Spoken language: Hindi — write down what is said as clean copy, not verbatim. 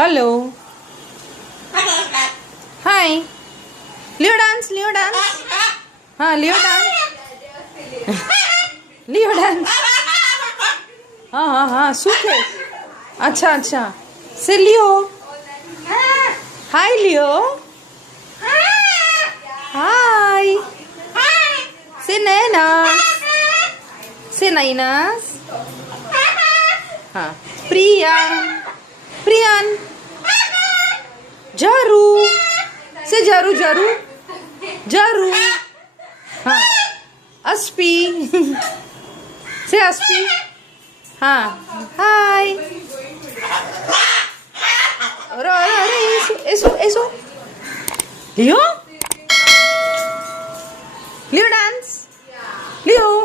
हेलो हाय लियो डांस हाँ लियो डांस हाँ हाँ हाँ सूखे अच्छा अच्छा से लियो हाय लियो हाय से नैनास हाँ प्रियान जरू से जरू हाँ अस्पी से अस्पी हाँ हाय eso लियो डांस लियो